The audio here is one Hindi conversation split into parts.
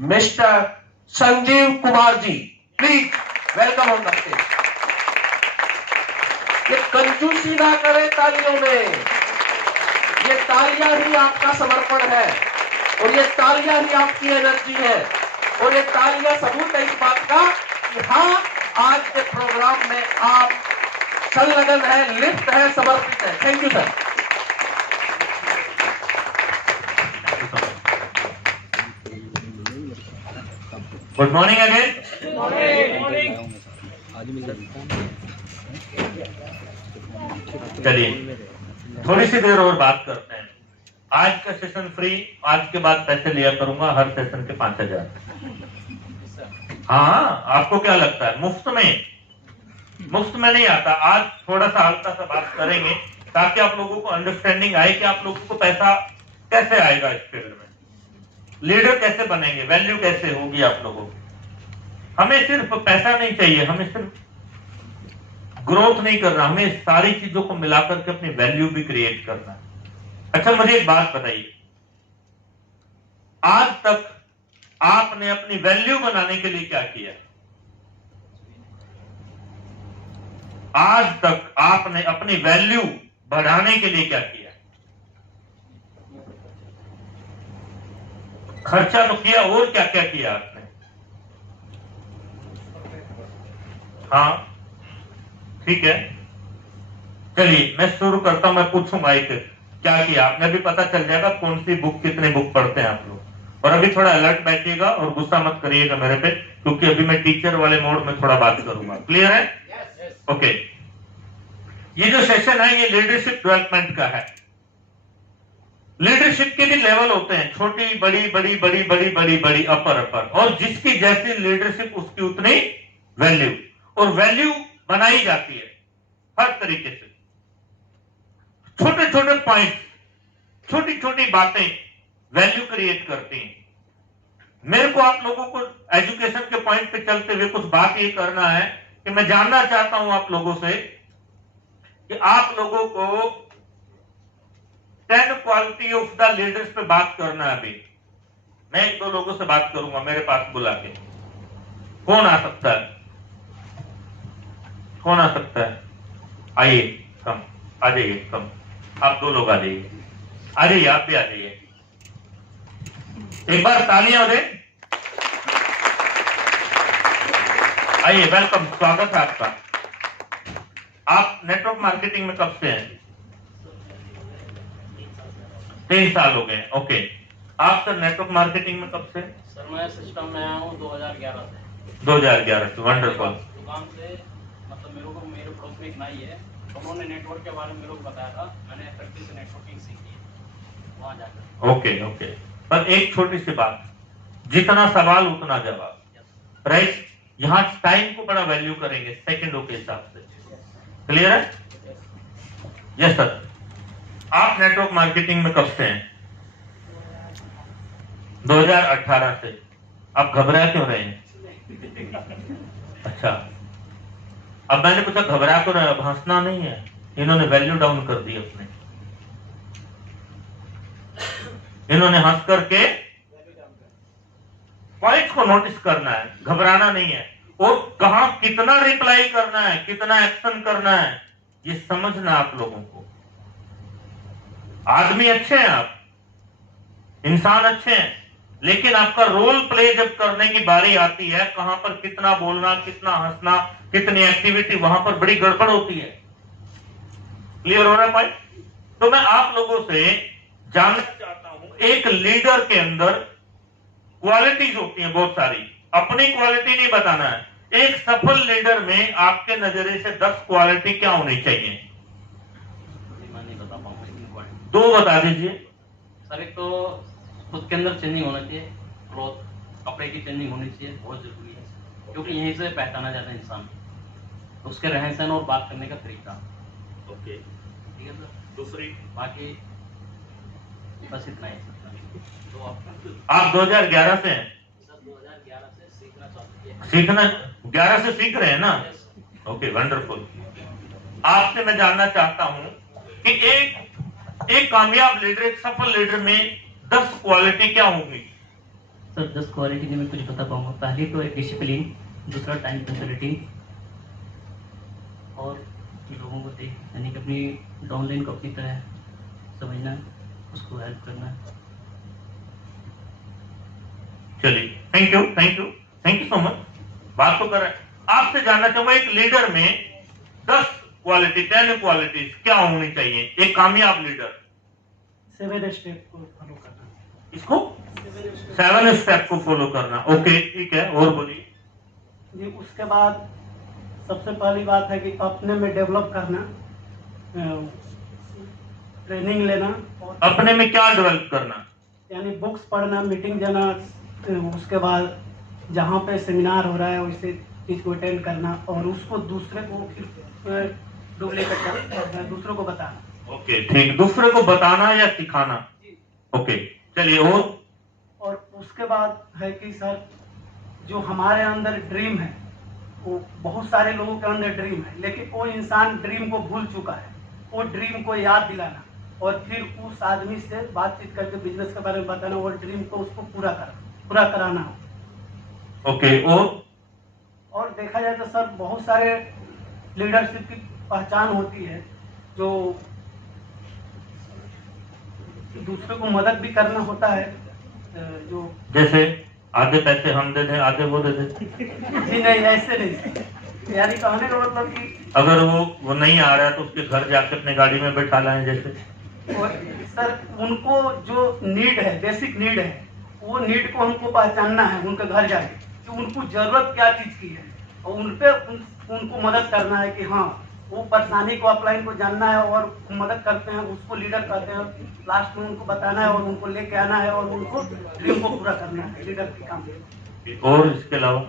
Mister Sanjeev Kumar ji, please welcome on the stage. ये कंजूसी ना करें तालियों में, ये तालियां ही आपका समर्पण है और ये तालियां ही आपकी एनर्जी है और ये तालियां सबूत है इस बात का कि हाँ, आज के प्रोग्राम में आप संलग्न है, लिप्त है, समर्पित है। Thank you sir. Good morning again. चलिए थोड़ी सी देर और बात करते हैं। आज का सेशन फ्री, आज के बाद पैसे लिया करूंगा हर सेशन के 5000। हाँ, आपको क्या लगता है मुफ्त में? मुफ्त में नहीं आता। आज थोड़ा सा हल्का सा बात करेंगे ताकि आप लोगों को अंडरस्टैंडिंग आए कि आप लोगों को पैसा कैसे आएगा इस फील्ड में, लीडर कैसे बनेंगे, वैल्यू कैसे होगी आप लोगों को। हमें सिर्फ पैसा नहीं चाहिए, हमें सिर्फ ग्रोथ नहीं करना, हमें सारी चीजों को मिलाकर के अपनी वैल्यू भी क्रिएट करना है। अच्छा, मुझे एक बात बताइए, आज तक आपने अपनी वैल्यू बनाने के लिए क्या किया? आज तक आपने अपनी वैल्यू बढ़ाने के लिए क्या किया? खर्चा तो किया, और क्या क्या किया आपने? हाँ ठीक है, चलिए मैं शुरू करता हूं। मैं पूछूंगा एक क्या किया आपने, भी पता चल जाएगा कौन सी बुक, कितने बुक पढ़ते हैं आप लोग। और अभी थोड़ा अलर्ट बैठिएगा और गुस्सा मत करिएगा मेरे पे, क्योंकि अभी मैं टीचर वाले मोड में थोड़ा बात करूंगा। क्लियर है? ओके। ये जो सेशन है ये लीडरशिप डेवलपमेंट का है। लीडरशिप के भी लेवल होते हैं, छोटी बड़ी बड़ी बड़ी बड़ी बड़ी बड़ी अपर अपर, और जिसकी जैसी लीडरशिप उसकी उतनी वैल्यू, और वैल्यू बनाई जाती है हर तरीके से। छोटे छोटे पॉइंट, छोटी छोटी बातें वैल्यू क्रिएट करती हैं। मेरे को आप लोगों को एजुकेशन के पॉइंट पे चलते हुए कुछ बात ये करना है कि मैं जानना चाहता हूं आप लोगों से कि आप लोगों को 10 क्वालिटी ऑफ द लीडर्स पे बात करना है। अभी मैं एक दो लोगों से बात करूंगा मेरे पास बुला के। कौन आ सकता है? कौन आ सकता है? आइए, कम आ जाइए, कम आप 2 लोग आ जाइए, आ जाइए, आप भी आ जाइए। एक बार तालियां हो दें। आइए, वेलकम, स्वागत है आपका। आप नेटवर्क मार्केटिंग में कब से हैं? 3 साल हो गए। ओके, आप सर नेटवर्क मार्केटिंग में कब से? सर मैं सिस्टम में आया हूँ 2011 से। 2011 से, वंडरफुल। दुकान से मतलब मेरे पड़ोस में एक नाई है, तो उन्होंने नेटवर्क के बारे में मेरे को बताया था, मैंने प्रैक्टिस से नेटवर्किंग सीखी है वहाँ जाकर। ओके ओके, पर एक छोटी सी बात, जितना सवाल उतना जवाब, राइट? यहाँ टाइम को बड़ा वैल्यू करेंगे सेकंडों के हिसाब से। क्लियर है? Yes sir. आप नेटवर्क मार्केटिंग में कब से हैं? 2018 से। आप घबरा क्यों रहे हैं? अच्छा, अब मैंने पूछा घबरा क्यों रहे? अब हंसना नहीं है, इन्होंने वैल्यू डाउन कर दी अपने, इन्होंने हंस करके पॉइंट को नोटिस करना है, घबराना नहीं है, और कहां कितना रिप्लाई करना है, कितना एक्शन करना है, ये समझना आप लोगों को। आदमी अच्छे हैं आप, इंसान अच्छे हैं, लेकिन आपका रोल प्ले जब करने की बारी आती है, कहां पर कितना बोलना, कितना हंसना, कितनी एक्टिविटी, वहां पर बड़ी गड़बड़ होती है। क्लियर हो रहा है पॉइंट? तो मैं आप लोगों से जानना चाहता हूं, एक लीडर के अंदर क्वालिटीज होती हैं बहुत सारी, अपनी क्वालिटी नहीं बताना है। एक सफल लीडर में आपके नजरिए से 10 क्वालिटी क्या होनी चाहिए? मैं नहीं बता पाऊंगा, 2 बता दीजिए। सर एक तो खुद के अंदर चेंजिंग होना चाहिए, क्लॉथ कपड़े की चेंजिंग होनी चाहिए, बहुत जरूरी है, क्योंकि यहीं से पहचाना जाता है इंसान, उसके रहन सहन और बात करने का तरीका। ओके, ठीक है सर। दूसरी बाकी बस इतना ही सर। तो आप 2011 से हैं? सर 2011 से सीखना चाहते हैं। सीखना 11 से सीख रहे हैं ना? Okay, wonderful. आपसे मैं जानना चाहता हूं कि एक कामयाब लीडर, एक सफल लीडर में 10 क्वालिटी क्या होंगी? सर 10 क्वालिटी में मैं कुछ बता पाऊंगा। पहली तो एक डिसिप्लिन, दूसरा टाइम पंक्चुअलिटी, और लोगों को देख यानी कि अपनी डाउनलाइन को अपनी तरह समझना, उसको हेल्प करना। चलिए, थैंक यू सो मच। बात तो कर रहे हैं, आपसे जानना चाहूंगा एक लीडर में 10 क्वालिटीज क्या होनी चाहिए, एक कामयाब लीडर? 7 स्टेप को फॉलो करना। इसको 7 स्टेप को फॉलो करना। ओके, ठीक है, और बोलिए जी। उसके बाद सबसे पहली बात है कि अपने में डेवलप करना, ट्रेनिंग लेना, और अपने में क्या डेवलप करना? यानी बुक्स पढ़ना, मीटिंग जाना, उसके बाद जहाँ पे सेमिनार हो रहा है वैसे चीज को अटेंड करना, और उसको दूसरे को फिर डुप्लीकेट करना, दूसरों को बताना। ओके, ठीक, दूसरे को बताना या सिखाना। ओके, चलिए, और उसके बाद है कि सर जो हमारे अंदर ड्रीम है, वो बहुत सारे लोगों के अंदर ड्रीम है, लेकिन वो इंसान ड्रीम को भूल चुका है, वो ड्रीम को याद दिलाना और फिर उस आदमी से बातचीत करके बिजनेस के बारे में बताना और ड्रीम को उसको पूरा कराना हो। ओके, और देखा जाए तो सर बहुत सारे लीडरशिप की पहचान होती है, जो दूसरे को मदद भी करना होता है, जो जैसे आधे पैसे हम दे दें, आधे वो दे दें। जी नहीं, ऐसे नहीं, यानी कहने का मतलब कि अगर वो नहीं आ रहा है तो उसके घर जाकर अपने गाड़ी में बैठा लाएं जैसे। और सर उनको जो नीड है, बेसिक नीड है, वो नीड को हमको पहचानना है उनके घर जाके कि उनको जरूरत क्या चीज की है, और उनको मदद करना है कि हाँ वो परेशानी को, अपलाइन को जानना है और मदद करते हैं, उसको लीडर कहते हैं। लास्ट में उनको बताना है और उनको लेके आना है और उनको ड्रीम को पूरा करना है, लीडर की काम है। और इसके अलावा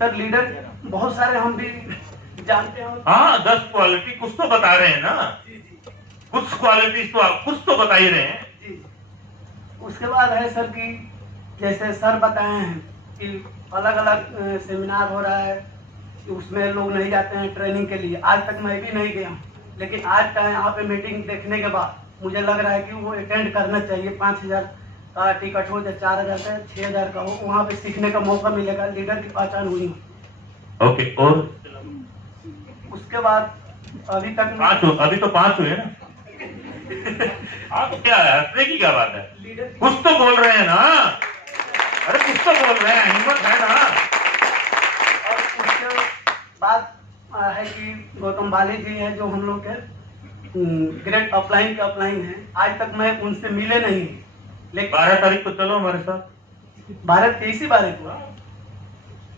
सर लीडर बहुत सारे हम भी जानते हैं। हाँ, 10 क्वालिटी कुछ तो बता रहे हैं ना, कुछ क्वालिटीज तो आप कुछ तो बता ही रहे हैं। जी। उसके बाद है सर कि जैसे सर बताए हैं कि अलग अलग सेमिनार हो रहा है, कि उसमें लोग नहीं जाते हैं ट्रेनिंग के लिए। आज तक मैं भी नहीं गया, लेकिन आज का यहाँ पे मीटिंग देखने के बाद मुझे लग रहा है कि वो अटेंड करना चाहिए। 5,000 का टिकट हो या 4,000 का, 6,000 का हो, वहाँ पे सीखने का मौका मिलेगा, लीडर की पहचान हुई। ओके, और उसके बाद अभी तक 5 अभी तो 5 हुए ना। हाँ, तो क्या है, हंसने की क्या बात है? कुछ तो बोल रहे हैं ना, अरे कुछ तो बोल रहे हैं, हिम्मत है ना। और उसके बाद है कि गौतम बाली जी है जो हम लोग के ग्रेट अपलाइन के अपलाइन है। आज तक मैं उनसे मिले नहीं, लेकिन 12 तारीख को चलो हमारे साथ। 12 को।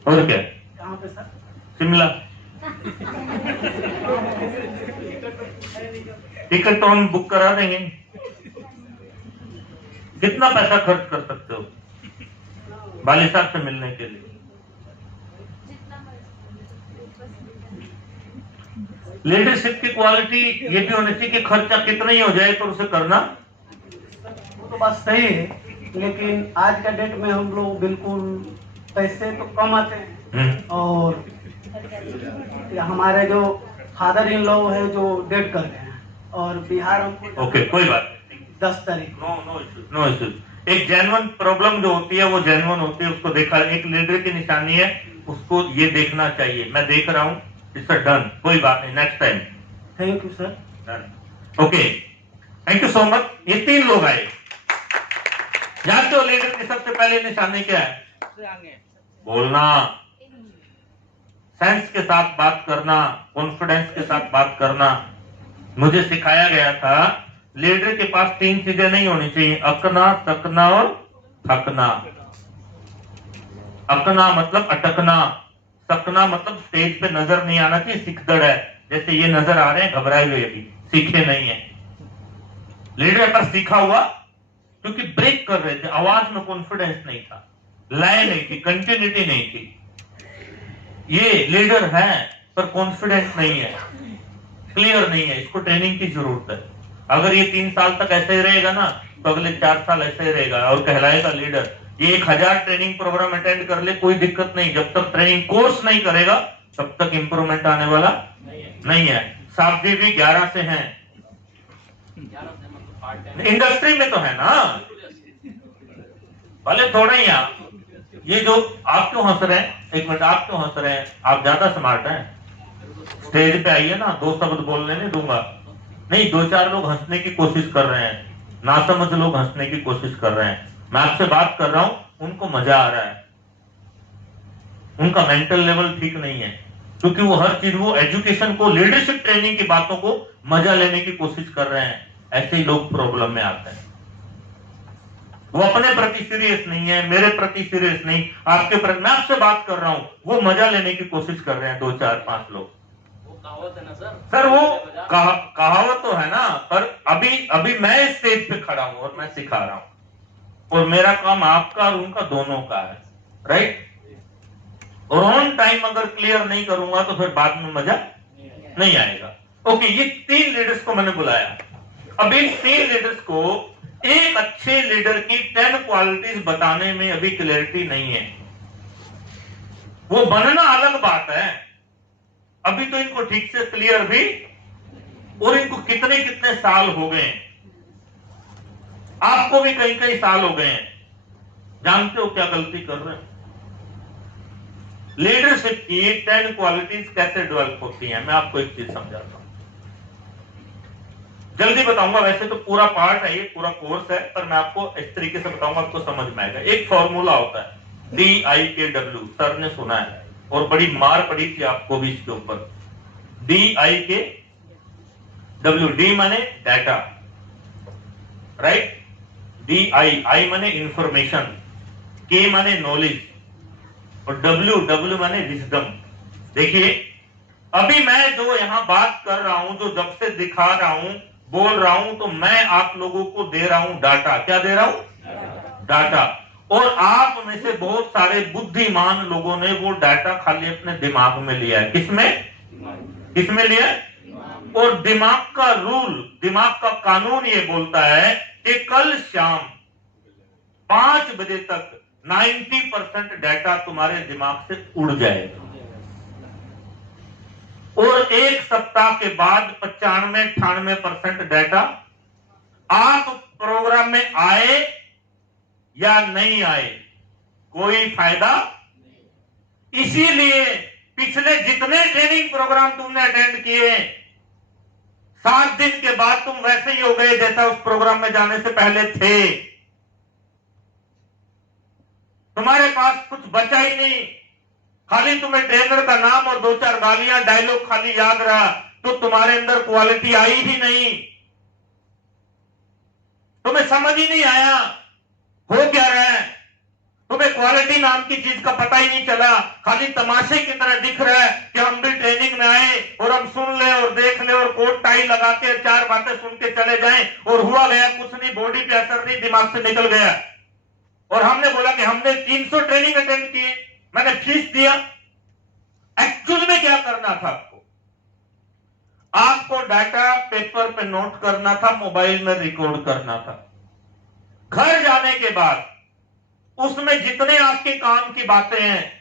और क्या? कहाँ पे सर? शिमला। टिकट तो हम बुक करा देंगे। कितना पैसा खर्च कर सकते हो बाली साहब से मिलने के लिए? लीडरशिप की क्वालिटी ये भी होनी चाहिए कि खर्चा कितना ही हो जाए पर उसे करना। वो तो बात सही है, लेकिन आज का डेट में हम लोग बिल्कुल पैसे तो कम आते हैं, और हमारे जो फादर इन लॉ है जो डेट कर रहे हैं, और बिहार हमको ओके, कोई बात नहीं, 10 तारीख। No issues. एक जेन्युइन प्रॉब्लम जो होती है वो जेन्युइन होती है, उसको देखा, एक लीडर की निशानी है, उसको ये देखना चाहिए। मैं देख रहा हूँ, इट्स डन, कोई बात नहीं, next time. Thank you sir. Done, okay, thank you so much. ये 3 लोग आए। जानते हो लीडर की सबसे पहले निशानी क्या है? बोलना, सेंस के साथ बात करना, कॉन्फिडेंस के साथ बात करना। मुझे सिखाया गया था लीडर के पास 3 चीजें नहीं होनी चाहिए, अकना, तकना और थकना। अकना मतलब अटकना, सकना मतलब स्टेज पे नजर नहीं आना चाहिए, सिकदड़ है, जैसे ये नजर आ रहे हैं घबराए हुए, अभी सीखे नहीं है। लीडर पर सीखा हुआ, क्योंकि ब्रेक कर रहे थे, आवाज में कॉन्फिडेंस नहीं था, लय नहीं थी, कंटिन्यूटी नहीं थी। ये लीडर है पर कॉन्फिडेंस नहीं है, क्लियर नहीं है, इसको ट्रेनिंग की जरूरत है। अगर ये 3 साल तक ऐसे ही रहेगा ना, तो अगले 4 साल ऐसे ही रहेगा और कहलाएगा लीडर। ये 1000 ट्रेनिंग प्रोग्राम अटेंड कर ले, कोई दिक्कत नहीं, जब तक ट्रेनिंग कोर्स नहीं करेगा तब तक इंप्रूवमेंट आने वाला नहीं है। साहब जी भी 11 से हैं, इंडस्ट्री में तो है ना, भले थोड़ा ही आप, ये जो आप क्यों हंस रहे हैं, एक मिनट, आप क्यों हंस रहे हैं? आप ज्यादा स्मार्ट हैं, स्टेज पे आइए ना, 2 शब्द बोलने नहीं दूंगा। नहीं, 2-4 लोग हंसने की कोशिश कर रहे हैं, नासमझ लोग हंसने की कोशिश कर रहे हैं। मैं आपसे बात कर रहा हूं, उनको मजा आ रहा है, उनका मेंटल लेवल ठीक नहीं है, क्योंकि वो हर चीज, वो एजुकेशन को, लीडरशिप ट्रेनिंग की बातों को मजा लेने की कोशिश कर रहे हैं। ऐसे ही लोग प्रॉब्लम में आते हैं। वो अपने प्रति सीरियस नहीं है, मेरे प्रति सीरियस नहीं, आपके प्रति, मैं आपसे बात कर रहा हूं, वो मजा लेने की कोशिश कर रहे हैं 2, 4, 5 लोग। कहावत है ना सर, वो कहावत तो है ना, पर अभी मैं स्टेज पे खड़ा हूं और मैं सिखा रहा हूं, और मेरा काम आपका और उनका दोनों का है, राइट? और ऑन टाइम अगर क्लियर नहीं करूंगा तो फिर बाद में मजा नहीं आएगा। ओके, ये 3 लीडर्स को मैंने बुलाया। अब इन 3 लीडर्स को एक अच्छे लीडर की 10 क्वालिटीज बताने में अभी क्लैरिटी नहीं है। वो बनना अलग बात है, अभी तो इनको ठीक से क्लियर भी, और इनको कितने कितने साल हो गए, आपको भी कई साल हो गए हैं। जानते हो क्या गलती कर रहे हैं? लीडरशिप की 10 क्वालिटीज कैसे डेवलप होती हैं, मैं आपको एक चीज समझाता हूं, जल्दी बताऊंगा। वैसे तो पूरा पार्ट है, ये पूरा कोर्स है, पर मैं आपको इस तरीके से बताऊंगा, आपको समझ में आएगा। एक फॉर्मूला होता है DIKW, सर ने सुना है और बड़ी मार पड़ी थी आपको भी इसके ऊपर। DIKW, D माने डाटा, राइट? I माने इंफॉर्मेशन, K माने नॉलेज, और W माने विजडम। देखिए, अभी मैं जो यहां बात कर रहा हूं, जो जब से दिखा रहा हूं, बोल रहा हूं, तो मैं आप लोगों को दे रहा हूं डाटा। क्या दे रहा हूं? डाटा। और आप में से बहुत सारे बुद्धिमान लोगों ने वो डाटा खाली अपने दिमाग में लिया है। किसमें लिया है? और दिमाग का रूल, दिमाग का कानून ये बोलता है कि कल शाम 5 बजे तक 90% डाटा तुम्हारे दिमाग से उड़ जाएगा, और 1 सप्ताह के बाद 95-98% डाटा आप प्रोग्राम में आए या नहीं आए, कोई फायदा। इसीलिए पिछले जितने ट्रेनिंग प्रोग्राम तुमने अटेंड किए, 7 दिन के बाद तुम वैसे ही हो गए जैसा उस प्रोग्राम में जाने से पहले थे। तुम्हारे पास कुछ बचा ही नहीं, खाली तुम्हें ट्रेनर का नाम और 2-4 गालियां, डायलॉग खाली याद रहा, तो तुम्हारे अंदर क्वालिटी आई ही नहीं। तुम्हें समझ ही नहीं आया हो क्या रहा है, तुम्हें क्वालिटी नाम की चीज का पता ही नहीं चला। खाली तमाशे की तरह दिख रहा है कि हम भी ट्रेनिंग में आए और हम सुन ले और देख ले और कोट टाई लगा के 4 बातें सुन के चले जाएं, और हुआ गया कुछ नहीं, बॉडी पे असर नहीं, दिमाग से निकल गया। और हमने बोला कि हमने 300 ट्रेनिंग अटेंड किए, मैंने फीस दिया। एक्चुअल में क्या करना था आपको डाटा पेपर पे नोट करना था, मोबाइल में रिकॉर्ड करना था। घर जाने के बाद उसमें जितने आपके काम की बातें हैं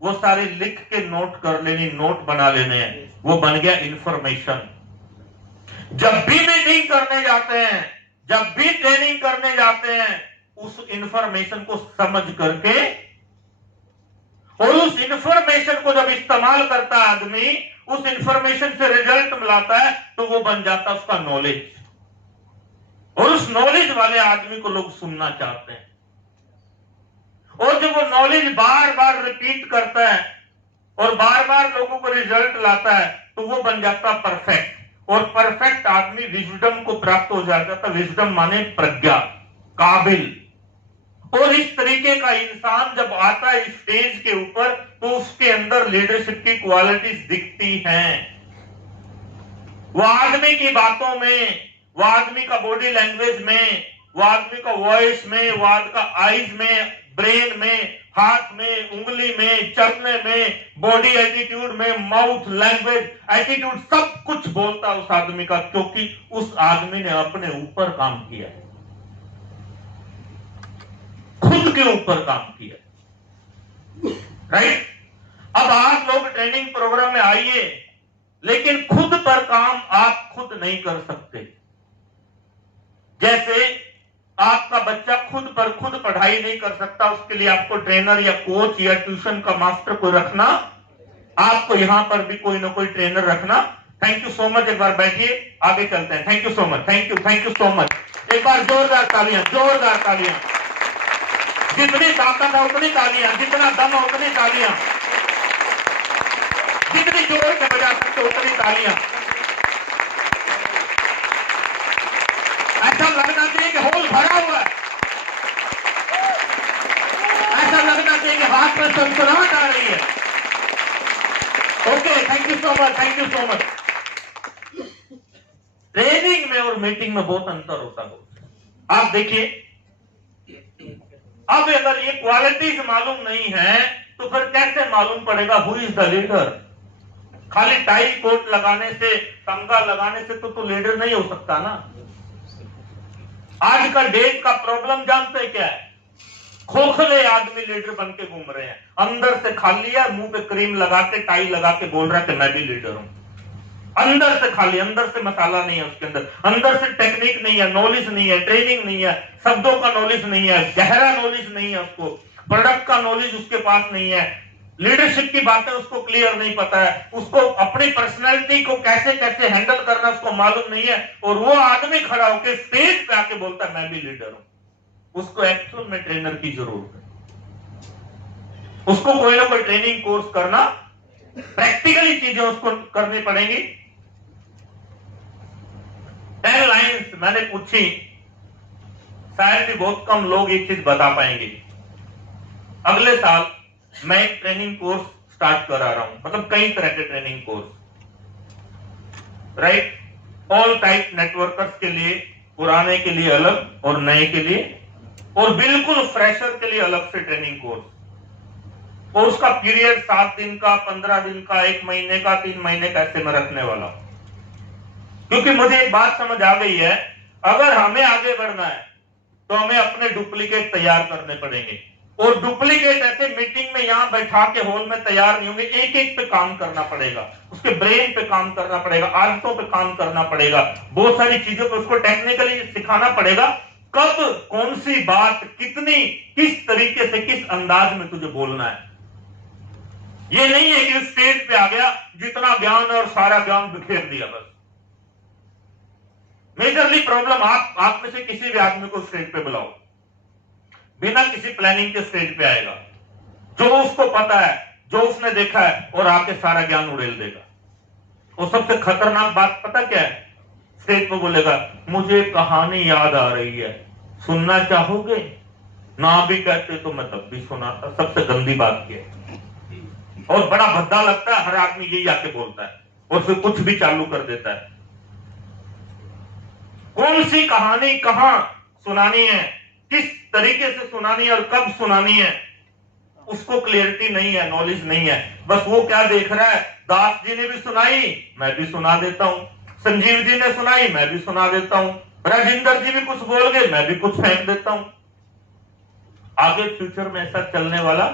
वो सारे लिख के नोट कर लेनी, नोट बना लेने हैं। वो बन गया इंफॉर्मेशन। जब भी मीटिंग करने जाते हैं, जब भी ट्रेनिंग करने जाते हैं, उस इंफॉर्मेशन को समझ करके और उस इंफॉर्मेशन को जब इस्तेमाल करता है आदमी, उस इंफॉर्मेशन से रिजल्ट मिलाता है, तो वो बन जाता है उसका नॉलेज। और उस नॉलेज वाले आदमी को लोग सुनना चाहते हैं। और जब वो नॉलेज बार बार रिपीट करता है और बार बार लोगों को रिजल्ट लाता है, तो वो बन जाता परफेक्ट। और परफेक्ट आदमी विजडम को प्राप्त हो जाता। विजडम माने प्रज्ञा, काबिल। और इस तरीके का इंसान जब आता है इस स्टेज के ऊपर, तो उसके अंदर लीडरशिप की क्वालिटीज दिखती हैं। वो आदमी की बातों में, वो आदमी का बॉडी लैंग्वेज में, वो आदमी का वॉइस में, वो आदमी का आईज में, ब्रेन में, हाथ में, उंगली में, चलने में, बॉडी एटीट्यूड में, माउथ लैंग्वेज एटीट्यूड, सब कुछ बोलता उस आदमी का, क्योंकि उस आदमी ने अपने ऊपर काम किया है, खुद के ऊपर काम किया। राइट? अब आप लोग ट्रेनिंग प्रोग्राम में आइए, लेकिन खुद पर काम आप खुद नहीं कर सकते। जैसे आपका बच्चा खुद पर खुद पढ़ाई नहीं कर सकता, उसके लिए आपको ट्रेनर या कोच या ट्यूशन का मास्टर को रखना, आपको यहां पर भी कोई ना कोई ट्रेनर रखना। Thank you so much. एक बार बैठिए, आगे चलते हैं। Thank you so much, thank you so much. एक बार जोरदार तालियां, जोरदार तालियां। जितनी ताकत है उतनी तालियां, जितना दम है उतनी तालियां, जितनी जोर से बजा सकते उतनी तालियां। ऐसा लगना चाहिए कि हॉल भरा हुआ है, ऐसा लगना चाहिए कि हाथ में सनसनाहट आ रही है। Okay, thank you so much, thank you so much. Training में और मीटिंग में बहुत अंतर होता है। आप देखिए, अब अगर ये क्वालिटीज मालूम नहीं है तो फिर कैसे मालूम पड़ेगा हु इज द लीडर? खाली टाई कोट लगाने से, तमगा लगाने से तो लीडर नहीं हो सकता ना। आज का डेट का प्रॉब्लम जानते हैं क्या है? खोखले आदमी लीडर बन के घूम रहे हैं, अंदर से खाली है, मुंह पे क्रीम लगा के टाई लगा के बोल रहा है कि मैं भी लीडर हूं। अंदर से खाली, अंदर से मसाला नहीं है उसके अंदर से टेक्निक नहीं है, नॉलेज नहीं है, ट्रेनिंग नहीं है, शब्दों का नॉलेज नहीं है, गहरा नॉलेज नहीं है उसको, प्रोडक्ट का नॉलेज उसके पास नहीं है, लीडरशिप की बातें उसको क्लियर नहीं पता है, उसको अपनी पर्सनैलिटी को कैसे कैसे हैंडल करना उसको मालूम नहीं है। और वो आदमी खड़ा होकर स्टेज पे आके बोलता है मैं भी लीडर हूं। उसको एक्चुअल में ट्रेनर की जरूरत है, उसको कोई ना कोई ट्रेनिंग कोर्स करना, प्रैक्टिकली चीजें उसको करनी पड़ेंगी। 10 लाइन्स मैंने पूछी, शायद भी बहुत कम लोग ये चीज बता पाएंगे। अगले साल मैं एक ट्रेनिंग कोर्स स्टार्ट करा रहा हूं, मतलब कई तरह के training course, right, all type networkers के लिए, पुराने के लिए अलग और नए के लिए, और बिल्कुल फ्रेशर के लिए अलग से ट्रेनिंग कोर्स। और उसका पीरियड 7 दिन का, 15 दिन का, 1 महीने का, 3 महीने का, ऐसे में रखने वाला हूं। क्योंकि मुझे एक बात समझ आ गई है, अगर हमें आगे बढ़ना है तो हमें अपने डुप्लीकेट तैयार करने पड़ेंगे। और डुप्लीकेट ऐसे मीटिंग में यहां बैठा के हॉल में तैयार नहीं होंगे, एक एक पे काम करना पड़ेगा, उसके ब्रेन पे काम करना पड़ेगा, आदतों पे काम करना पड़ेगा, बहुत सारी चीजों पे उसको टेक्निकली सिखाना पड़ेगा, कब कौन सी बात कितनी किस तरीके से किस अंदाज में तुझे बोलना है। ये नहीं है कि स्टेज पे आ गया, जितना ज्ञान है और सारा ज्ञान बिखेर दिया बस। मेजरली प्रॉब्लम आप में से किसी भी आदमी को स्टेज पे बुलाओ, बिना किसी प्लानिंग के स्टेज पे आएगा, जो उसको पता है, जो उसने देखा है, और आके सारा ज्ञान उड़ेल देगा। और सबसे खतरनाक बात पता क्या है? स्टेज पे बोलेगा मुझे कहानी याद आ रही है, सुनना चाहोगे? ना भी कहते तो मैं तब भी सुनाता। सबसे गंदी बात यह है, और बड़ा भद्दा लगता है, हर आदमी यही आके बोलता है और फिर कुछ भी चालू कर देता है। कौन सी कहानी कहां सुनानी है, किस तरीके से सुनानी है और कब सुनानी है, उसको क्लियरिटी नहीं है, नॉलेज नहीं है। बस वो क्या देख रहा है, दास जी ने भी सुनाई मैं भी सुना देता हूं, संजीव जी ने सुनाई मैं भी सुना देता हूं, राजेंद्र जी भी कुछ बोल गए मैं भी कुछ फेंक देता हूं। आगे फ्यूचर में ऐसा चलने वाला,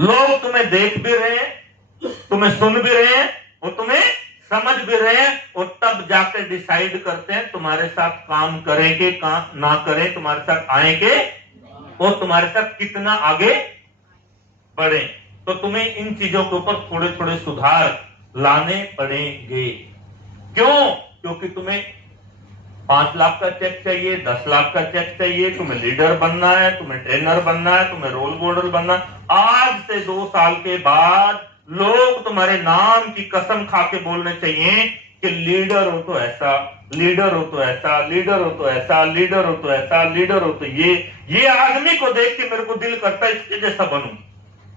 लोग तुम्हें देख भी रहे हैं, तुम्हें सुन भी रहे हैं और तुम्हें समझ भी रहे हैं, और तब जाकर डिसाइड करते हैं तुम्हारे साथ काम करेंगे ना करें, तुम्हारे साथ आएंगे और तुम्हारे साथ कितना आगे बढ़े। तो तुम्हें इन चीजों के ऊपर थोड़े थोड़े सुधार लाने पड़ेंगे। क्यों? क्योंकि तुम्हें 5 लाख का चेक चाहिए, 10 लाख का चेक चाहिए, तुम्हें लीडर बनना है, तुम्हें ट्रेनर बनना है, तुम्हें रोल मॉडल बनना है। आज से 2 साल के बाद लोग तुम्हारे नाम की कसम खा के बोलने चाहिए कि लीडर हो तो ऐसा, लीडर हो तो ऐसा, लीडर हो तो ऐसा, लीडर हो तो ऐसा, लीडर हो तो ये आदमी को देख के मेरे को दिल करता है इसके जैसा बनूं,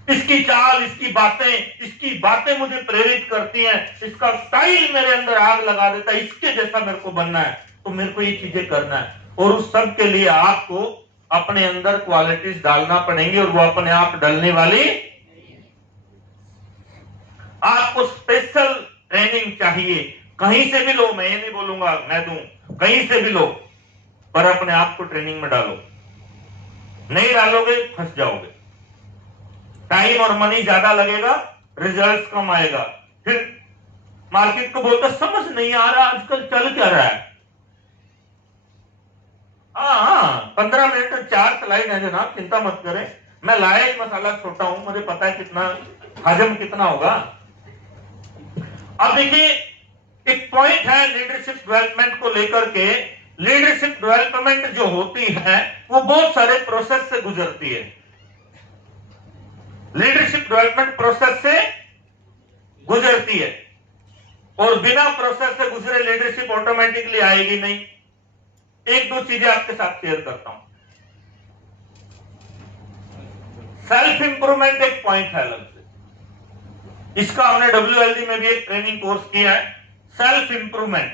इसकी चाल, इसकी बातें मुझे प्रेरित करती हैं, इसका स्टाइल मेरे अंदर आग लगा देता है, इसके जैसा मेरे को बनना है, तो मेरे को ये चीजें करना है। और उस सब के लिए आपको अपने अंदर क्वालिटीज डालना पड़ेंगे, और वो अपने आप डलने वाली। आपको स्पेशल ट्रेनिंग चाहिए, कहीं से भी लो, मैं ये नहीं बोलूंगा मैं दूं, कहीं से भी लो, पर अपने आप को ट्रेनिंग में डालो। नहीं डालोगे फंस जाओगे, टाइम और मनी ज्यादा लगेगा, रिजल्ट कम आएगा। फिर मार्केट को बोलता समझ नहीं आ रहा आजकल चल क्या रहा है, हाँ 15 मिनट 4 स्लाइड है जनाब, चिंता मत करें। मैं लाया ही मसाला छोटा हूं, मुझे पता है कितना हजम कितना होगा। अब देखिए एक पॉइंट है लीडरशिप डेवलपमेंट को लेकर के। लीडरशिप डेवलपमेंट जो होती है वो बहुत सारे प्रोसेस से गुजरती है। लीडरशिप डेवलपमेंट प्रोसेस से गुजरती है और बिना प्रोसेस से गुजरे लीडरशिप ऑटोमेटिकली आएगी नहीं। एक दो चीजें आपके साथ शेयर करता हूं। सेल्फ इंप्रूवमेंट एक पॉइंट है अलग से, इसका हमने WLD में भी एक ट्रेनिंग कोर्स किया है। सेल्फ इंप्रूवमेंट,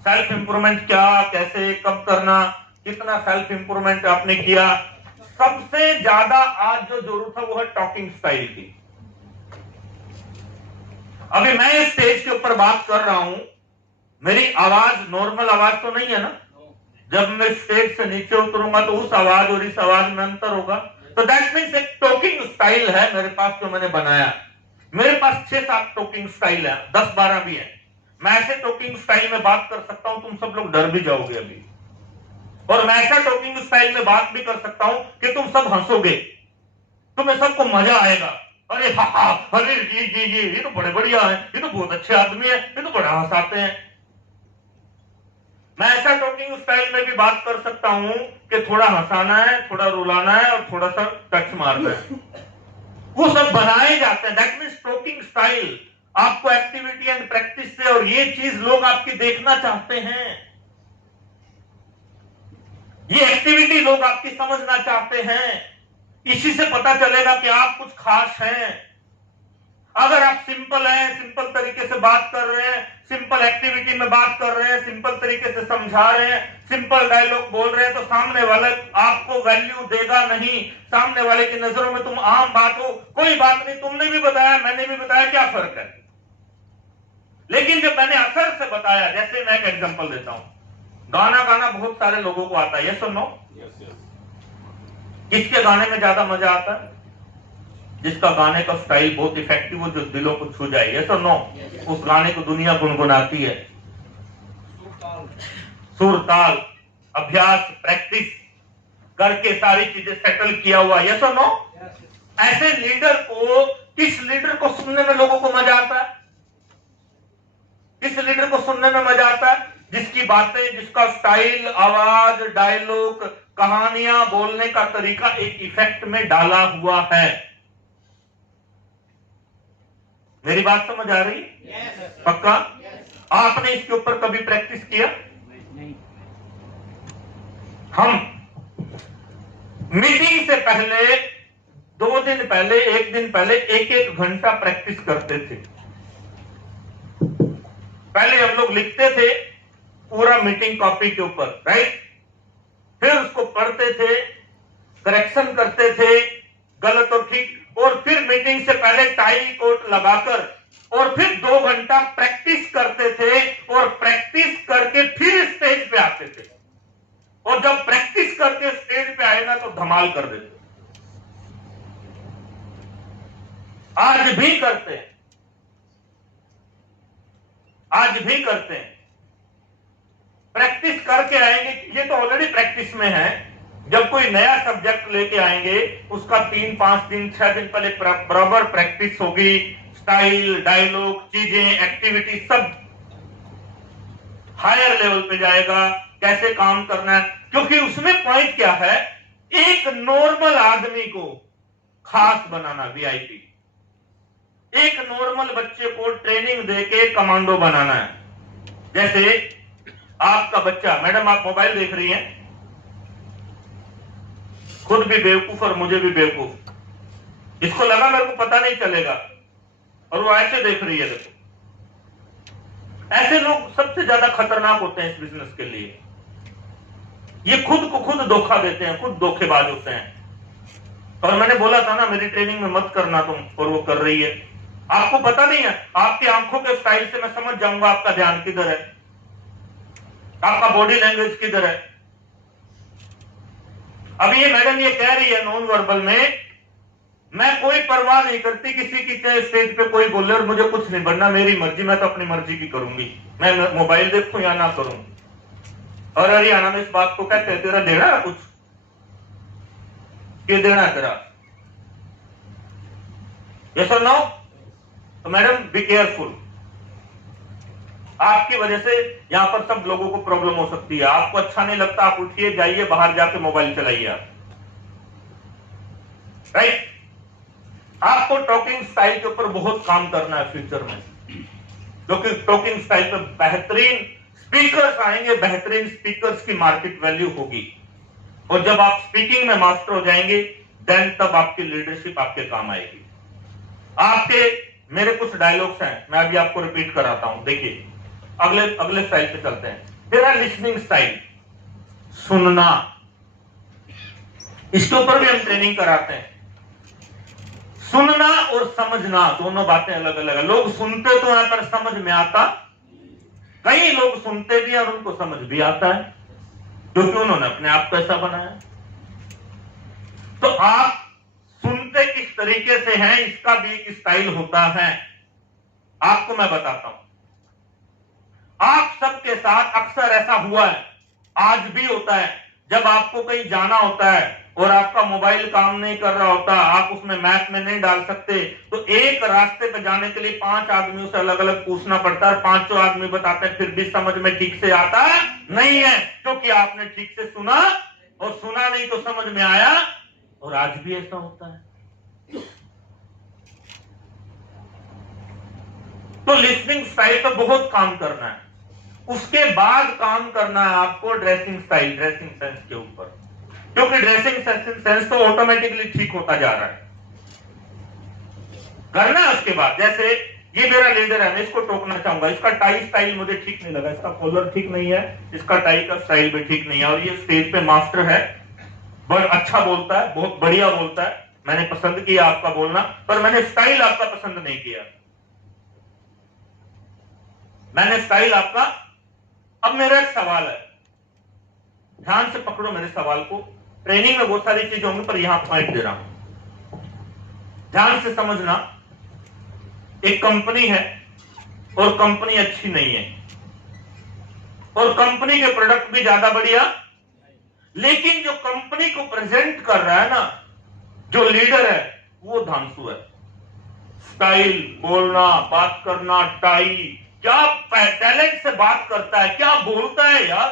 सेल्फ इंप्रूवमेंट क्या, कैसे, कब करना, कितना सेल्फ इंप्रूवमेंट आपने किया। सबसे ज्यादा आज जो जरूरत है वो है टॉकिंग स्टाइल की। अभी मैं इस स्टेज के ऊपर बात कर रहा हूं, मेरी आवाज नॉर्मल आवाज तो नहीं है ना। जब मैं स्टेज से नीचे उतरूंगा तो उस आवाज और इस आवाज में अंतर होगा। तो दैट मीन्स एक टॉकिंग स्टाइल है मेरे पास जो मैंने बनाया। मेरे पास 6-7 टॉकिंग स्टाइल है, 10-12 भी है। मैं ऐसे टॉकिंग स्टाइल में बात कर सकता हूं तुम सब लोग डर भी जाओगे अभी, और मैं ऐसा टॉकिंग स्टाइल में बात भी कर सकता हूं कि तुम सब हंसोगे, तुम्हें सबको मजा आएगा। अरे हा, अरे ये तो बड़े बढ़िया है, ये तो बहुत अच्छे आदमी है, ये तो बड़ा हंसाते हैं। मैं ऐसा टॉकिंग स्टाइल में भी बात कर सकता हूं कि थोड़ा हंसाना है, थोड़ा रुलाना है और थोड़ा सा टच मारना है। वो सब बनाए जाते हैं। दैट मीन्स टॉकिंग स्टाइल आपको एक्टिविटी एंड प्रैक्टिस से, और ये चीज लोग आपकी देखना चाहते हैं। ये एक्टिविटी लोग आपकी समझना चाहते हैं। इसी से पता चलेगा कि आप कुछ खास हैं। अगर आप सिंपल हैं, सिंपल तरीके से बात कर रहे हैं, सिंपल एक्टिविटी में बात कर रहे हैं, सिंपल तरीके से समझा रहे हैं, सिंपल डायलॉग बोल रहे हैं, तो सामने वाला आपको वैल्यू देगा नहीं। सामने वाले की नजरों में तुम आम बात हो, कोई बात नहीं, तुमने भी बताया मैंने भी बताया, क्या फर्क है। लेकिन जब मैंने असर से बताया, जैसे मैं एक एग्जांपल देता हूं, गाना गाना बहुत सारे लोगों को आता है, ये सुनो। किसके गाने में ज्यादा मजा आता है? जिसका गाने का स्टाइल बहुत इफेक्टिव हो, जो दिलों को छू जाए, ये सुनो। उस गाने को दुनिया गुनगुनाती है। सुर ताल, अभ्यास, प्रैक्टिस करके सारी चीजें सेटल किया हुआ, ये सुनो। ऐसे लीडर को, किस लीडर को सुनने में लोगों को मजा आता है? किस लीडर को सुनने में मजा आता है? जिसकी बातें, जिसका स्टाइल, आवाज, डायलॉग, कहानियां, बोलने का तरीका एक इफेक्ट में डाला हुआ है। मेरी बात समझ आ रही है? पक्का? आपने इसके ऊपर कभी प्रैक्टिस किया? हम मीटिंग से पहले 2 दिन पहले, 1 दिन पहले 1-1 घंटा प्रैक्टिस करते थे। पहले हम लोग लिखते थे पूरा मीटिंग कॉपी के ऊपर, राइट? फिर उसको पढ़ते थे, करेक्शन करते थे, गलत और ठीक, और फिर मीटिंग से पहले टाई कोट लगाकर और फिर 2 घंटा प्रैक्टिस करते थे, और प्रैक्टिस करके फिर स्टेज पे आते थे। और जब प्रैक्टिस करके स्टेज पे आए ना तो धमाल कर देते। आज भी करते हैं, आज भी करते हैं। प्रैक्टिस करके आएंगे, ये तो ऑलरेडी प्रैक्टिस में है। जब कोई नया सब्जेक्ट लेके आएंगे, उसका 3, 5 दिन, 6 दिन पहले बराबर प्रैक्टिस होगी। स्टाइल, डायलॉग, चीजें, एक्टिविटी सब हायर लेवल पे जाएगा, कैसे काम करना है। क्योंकि उसमें पॉइंट क्या है, एक नॉर्मल आदमी को खास बनाना, VIP। एक नॉर्मल बच्चे को ट्रेनिंग देके कमांडो बनाना है। जैसे आपका बच्चा, मैडम आप मोबाइल देख रही हैं, खुद भी बेवकूफ और मुझे भी बेवकूफ। इसको लगा मेरे को पता नहीं चलेगा, और वो ऐसे देख रही है। देखो, ऐसे लोग सबसे ज्यादा खतरनाक होते हैं इस बिजनेस के लिए। ये खुद को खुद धोखा देते हैं, खुद धोखेबाज होते हैं। और मैंने बोला था ना, मेरी ट्रेनिंग में मत करना तुम, और वो कर रही है। आपको पता नहीं है, आपकी आंखों के स्टाइल से मैं समझ जाऊंगा आपका ध्यान किधर है, आपका बॉडी लैंग्वेज किधर है। अब ये मैडम ये कह रही है नॉन वर्बल में, मैं कोई परवाह नहीं करती किसी की, चाहे स्टेज पे कोई बोले और मुझे कुछ नहीं बनना, मेरी मर्जी, मैं तो अपनी मर्जी की करूंगी, मैं मोबाइल देखूं या ना करूं। और हरियाणा में इस बात को कहते हैं तेरा देना है कुछ, क्या देना है तेरा, यस और नो? तो मैडम बी केयरफुल, आपकी वजह से यहां पर सब लोगों को प्रॉब्लम हो सकती है। आपको अच्छा नहीं लगता, आप उठिए जाइए बाहर जाके मोबाइल चलाइए आप, राइट? आपको टॉकिंग स्टाइल के ऊपर बहुत काम करना है फ्यूचर में, क्योंकि टॉकिंग स्टाइल पे बेहतरीन स्पीकर्स आएंगे, बेहतरीन स्पीकर्स की मार्केट वैल्यू होगी। और जब आप स्पीकिंग में मास्टर हो जाएंगे देन तब आपकी लीडरशिप आपके काम आएगी। आपके मेरे कुछ डायलॉग्स हैं, मैं अभी आपको रिपीट कराता हूं, देखिए। अगले स्टाइल पे चलते हैं। तेरा लिसनिंग स्टाइल, सुनना, इसके ऊपर भी हम ट्रेनिंग कराते हैं। सुनना और समझना दोनों बातें अलग अलग है। लोग सुनते तो हैं पर समझ में आता, कई लोग सुनते भी हैं और उनको समझ भी आता है क्योंकि उन्होंने अपने आप को ऐसा बनाया। तो आप सुनते किस तरीके से हैं इसका भी एक स्टाइल होता है, आपको मैं बताता हूं। आप सबके साथ अक्सर ऐसा हुआ है, आज भी होता है, जब आपको कहीं जाना होता है और आपका मोबाइल काम नहीं कर रहा होता, आप उसमें मैप में नहीं डाल सकते, तो एक रास्ते पे जाने के लिए 5 आदमियों से अलग अलग पूछना पड़ता है। 5 आदमी बताते हैं फिर भी समझ में ठीक से आता नहीं है, क्योंकि आपने ठीक से सुना, और सुना नहीं तो समझ में आया। और आज भी ऐसा होता है। तो लिसनिंग स्टाइल पर बहुत काम करना है। उसके बाद काम करना है आपको ड्रेसिंग स्टाइल, ड्रेसिंग सेंस के ऊपर, क्योंकि ड्रेसिंग सेंस तो ऑटोमेटिकली ठीक होता जा रहा है। करना है उसके बाद, जैसे ये मेरा लीडर है, मैं इसको टोकना चाहूंगा, इसका टाई स्टाइल मुझे ठीक नहीं लगा, इसका कॉलर ठीक नहीं है, इसका टाई का स्टाइल भी ठीक नहीं है, और ये स्टेज पे मास्टर है, बहुत अच्छा बोलता है, बहुत बढ़िया बोलता है, मैंने पसंद किया आपका बोलना, पर मैंने स्टाइल आपका पसंद नहीं किया, मैंने स्टाइल आपका। अब मेरा एक सवाल है, ध्यान से पकड़ो मेरे सवाल को, ट्रेनिंग में बहुत सारी चीजें होंगी पर यहां पॉइंट दे रहा हूं, ध्यान से समझना। एक कंपनी है और कंपनी अच्छी नहीं है, और कंपनी के प्रोडक्ट भी ज्यादा बढ़िया, लेकिन जो कंपनी को प्रेजेंट कर रहा है ना, जो लीडर है वो धांसू है। स्टाइल, बोलना, बात करना, टाई, क्या टैलेंट से बात करता है, क्या बोलता है यार,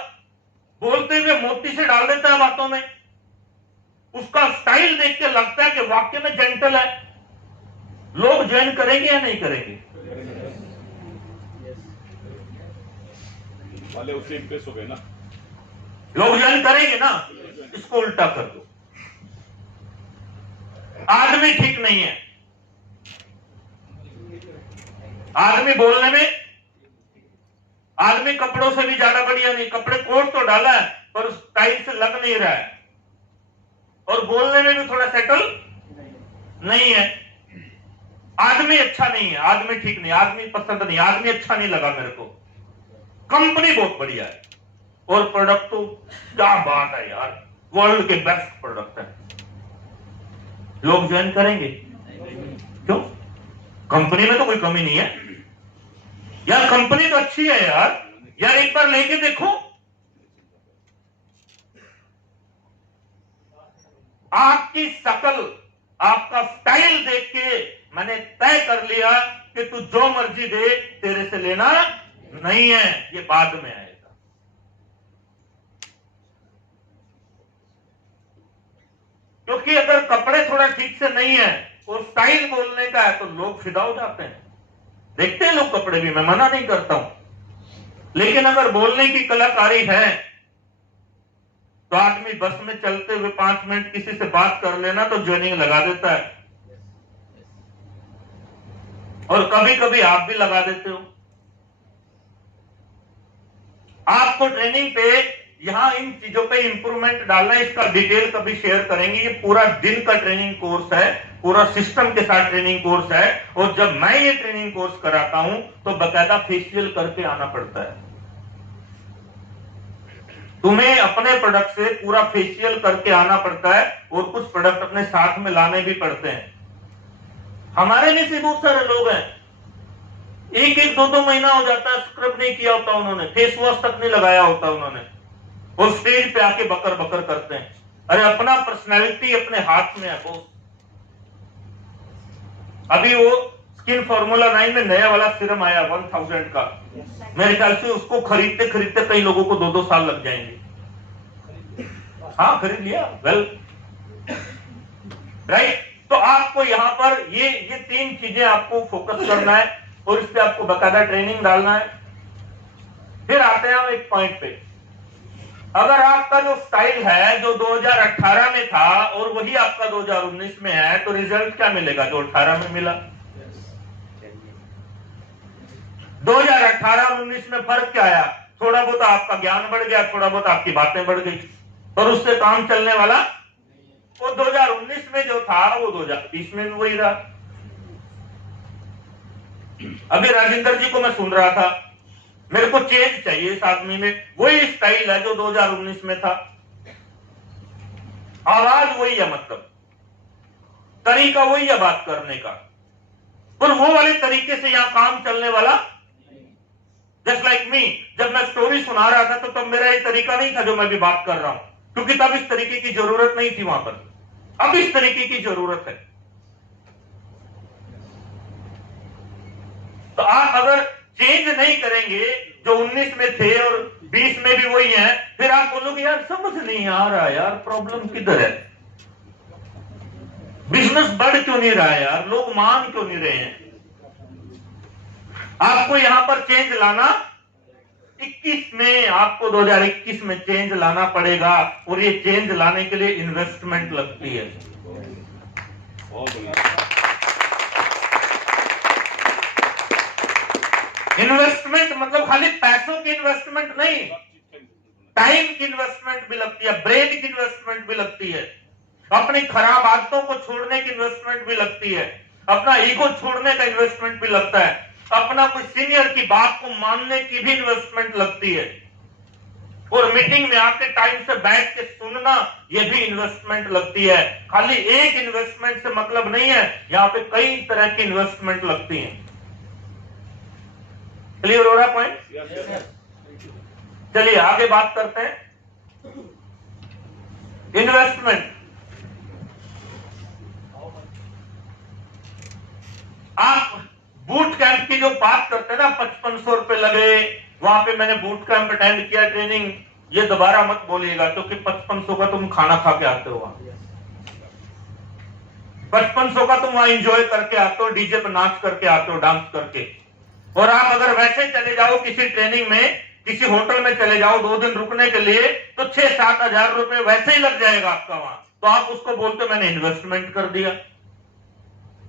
बोलते हुए मोती से डाल देता है बातों में। उसका स्टाइल देख के लगता है कि वाकई में जेंटल है। लोग ज्वाइन करेंगे या नहीं करेंगे? वाले उससे इंप्रेस हो गए ना, लोग ज्वाइन करेंगे ना। इसको उल्टा कर दो, आदमी ठीक नहीं है, आदमी बोलने में, आदमी कपड़ों से भी ज्यादा बढ़िया नहीं, कपड़े कोट तो डाला है पर उस टाइप से लग नहीं रहा है, और बोलने में भी थोड़ा सेटल नहीं है। आदमी अच्छा नहीं है, आदमी ठीक नहीं, आदमी पसंद नहीं, आदमी अच्छा नहीं लगा मेरे को। कंपनी बहुत बढ़िया है और प्रोडक्ट तो क्या बात है यार, वर्ल्ड के बेस्ट प्रोडक्ट है, लोग ज्वाइन करेंगे क्यों? कंपनी में तो कोई कमी नहीं है यार, कंपनी तो अच्छी है यार, यार एक बार लेके देखो। आपकी शकल, आपका स्टाइल देख के मैंने तय कर लिया कि तू जो मर्जी दे, तेरे से लेना नहीं है, ये बाद में आएगा। क्योंकि अगर कपड़े थोड़ा ठीक से नहीं है और स्टाइल बोलने का है तो लोग फिदा हो जाते हैं। देखते हैं लोग कपड़े भी, मैं मना नहीं करता हूं, लेकिन अगर बोलने की कलाकारी है तो आदमी बस में चलते हुए 5 मिनट किसी से बात कर लेना तो ज्वाइनिंग लगा देता है, और कभी कभी आप भी लगा देते हो। आपको ट्रेनिंग पे यहां इन चीजों पे इंप्रूवमेंट डालना है, इसका डिटेल कभी शेयर करेंगे। ये पूरा दिन का ट्रेनिंग कोर्स है, पूरा सिस्टम के साथ ट्रेनिंग कोर्स है, और जब मैं ये ट्रेनिंग कोर्स कराता हूं तो बकायदा फेशियल करके आना पड़ता है। तुम्हें अपने प्रोडक्ट से पूरा फेशियल करके आना पड़ता है, और कुछ प्रोडक्ट अपने साथ में लाने भी पड़ते हैं। हमारे में से बहुत सारे लोग हैं, 1-1, 2-2 महीना हो जाता है, स्क्रब नहीं किया होता उन्होंने, फेस वॉश तक नहीं लगाया होता उन्होंने, वो स्टेज पे आके बकर बकर करते हैं। अरे अपना पर्सनैलिटी अपने हाथ में है वो। अभी वो स्किन फॉर्मूला 9 में नया वाला सीरम आया 1000 का, मेरे ख्याल से उसको खरीदते खरीदते कई लोगों को 2-2 साल लग जाएंगे। हाँ खरीद लिया, वेल राइट। तो आपको यहाँ पर ये 3 चीजें आपको फोकस करना है और इस पे आपको बकायदा ट्रेनिंग डालना है। फिर आते हैं हम एक पॉइंट पे, अगर आपका जो स्टाइल है जो 2018 में था और वही आपका 2019 में है, तो रिजल्ट क्या मिलेगा जो 18 में मिला? 2018 और 19 में फर्क क्या आया? थोड़ा बहुत आपका ज्ञान बढ़ गया, थोड़ा बहुत आपकी बातें बढ़ गई, पर उससे काम चलने वाला वो 2019 में जो था वो 2020 में भी वही रहा। अभी राजेंद्र जी को मैं सुन रहा था, मेरे को चेंज चाहिए इस आदमी में, वही स्टाइल है जो 2019 में था, आवाज वही है, मतलब तरीका वही है बात करने का, पर वो वाले तरीके से यहां काम चलने वाला। जस्ट लाइक मी, जब मैं स्टोरी सुना रहा था तो तब मेरा ये तरीका नहीं था जो मैं भी बात कर रहा हूं, क्योंकि तब इस तरीके की जरूरत नहीं थी वहां पर। अब इस तरीके की जरूरत है। तो आप अगर चेंज नहीं करेंगे, जो 19 में थे और 20 में भी वही है, फिर आप बोलोगे यार समझ नहीं आ रहा, यार प्रॉब्लम किधर है, बिजनेस बढ़ क्यों नहीं रहा है यार, लोग मान क्यों नहीं रहे हैं। आपको यहां पर चेंज लाना 21 में, आपको 2021 में चेंज लाना पड़ेगा, और ये चेंज लाने के लिए इन्वेस्टमेंट लगती है। इन्वेस्टमेंट मतलब खाली पैसों की इन्वेस्टमेंट नहीं, टाइम की इन्वेस्टमेंट भी लगती है, ब्रेन की इन्वेस्टमेंट भी लगती है, अपनी खराब आदतों को छोड़ने की इन्वेस्टमेंट भी लगती है, अपना ईगो छोड़ने का इन्वेस्टमेंट भी लगता है, अपना कोई सीनियर की बात को मानने की भी इन्वेस्टमेंट लगती है, और मीटिंग में आके टाइम से बैठ के सुनना, यह भी इन्वेस्टमेंट लगती है। खाली एक इन्वेस्टमेंट से मतलब नहीं है, यहां पे कई तरह की इन्वेस्टमेंट लगती है। क्लियर हो रहा पॉइंट? चलिए आगे बात करते हैं। इन्वेस्टमेंट, आप बूट कैंप की जो बात करते हैं ना, 5500 रुपए लगे, वहां पे मैंने बूट कैंप अटेंड किया, ट्रेनिंग, ये दोबारा मत बोलिएगा, क्योंकि 5500 का तुम खाना खा के आते हो, 5500 का तुम वहां एंजॉय करके आते हो, डीजे पे नाच करके आते हो, डांस करके। और आप अगर वैसे चले जाओ किसी ट्रेनिंग में, किसी होटल में चले जाओ 2 दिन रुकने के लिए, तो 6-7 हजार रुपए वैसे ही लग जाएगा आपका वहां। तो आप उसको बोलते मैंने इन्वेस्टमेंट कर दिया,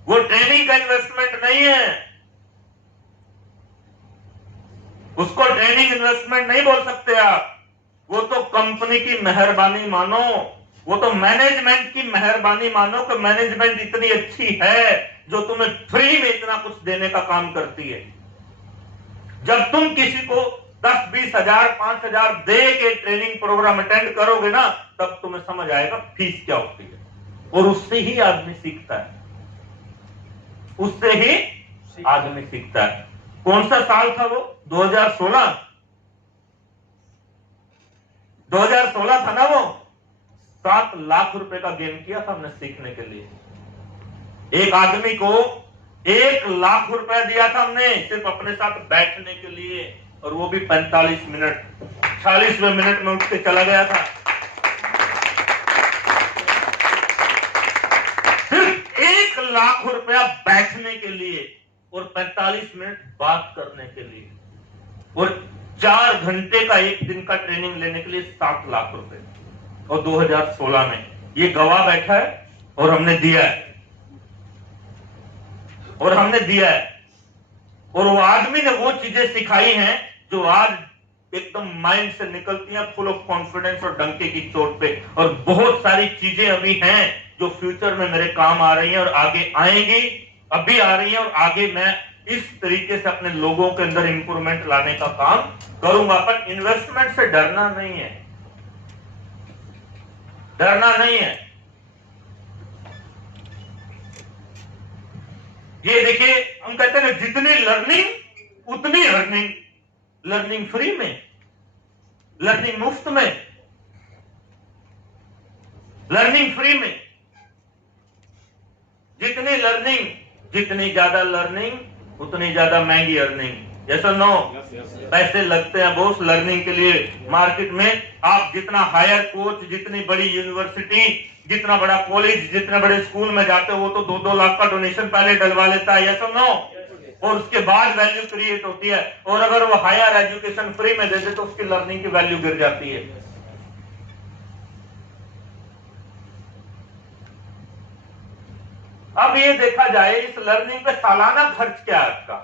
वो ट्रेनिंग का इन्वेस्टमेंट नहीं है, उसको ट्रेनिंग इन्वेस्टमेंट नहीं बोल सकते आप, वो तो कंपनी की मेहरबानी मानो, वो तो मैनेजमेंट की मेहरबानी मानो कि मैनेजमेंट इतनी अच्छी है जो तुम्हें फ्री में इतना कुछ देने का काम करती है। जब तुम किसी को 10-20 हजार 5,000 दे के ट्रेनिंग प्रोग्राम अटेंड करोगे ना, तब तुम्हें समझ आएगा फीस क्या होती है, और उससे ही आदमी सीखता है, उससे ही आदमी सीखता है। कौन सा साल था वो? 2016 था ना वो। 7 लाख रुपए का गेम किया था हमने सीखने के लिए। एक आदमी को 1 लाख रुपया दिया था हमने सिर्फ अपने साथ बैठने के लिए, और वो भी 45 मिनट, 40वें मिनट में उठ के चला गया था। सिर्फ 1 लाख रुपया बैठने के लिए और 45 मिनट बात करने के लिए, और 4 घंटे का एक दिन का ट्रेनिंग लेने के लिए 7 लाख रुपए। और 2016 में ये गवाह बैठा है, और हमने दिया है, और वो आदमी ने वो चीजें सिखाई हैं जो आज एकदम माइंड से निकलती हैं, फुल ऑफ कॉन्फिडेंस और डंके की चोट पे। और बहुत सारी चीजें अभी हैं जो फ्यूचर में मेरे काम आ रही हैं और आगे आएंगी, अभी आ रही है, और आगे मैं इस तरीके से अपने लोगों के अंदर इंप्रूवमेंट लाने का काम करूंगा। पर इन्वेस्टमेंट से डरना नहीं है, डरना नहीं है। ये देखिए, हम कहते हैं जितनी लर्निंग उतनी अर्निंग। लर्निंग फ्री में, लर्निंग मुफ्त में, लर्निंग फ्री में। जितनी ज्यादा लर्निंग उतनी ज्यादा महंगी अर्निंग। जैसा नो पैसे लगते हैं बोस लर्निंग के लिए मार्केट में। आप जितना हायर कोच, जितनी बड़ी यूनिवर्सिटी, जितना बड़ा कॉलेज, जितने बड़े स्कूल में जाते हो वो तो 2-2 लाख का डोनेशन पहले डलवा लेता है, यस और नो, और उसके बाद वैल्यू क्रिएट होती है। और अगर वो हायर एजुकेशन फ्री में दे दे तो उसकी लर्निंग की वैल्यू गिर जाती है। अब ये देखा जाए इस लर्निंग पे सालाना खर्च क्या है आपका।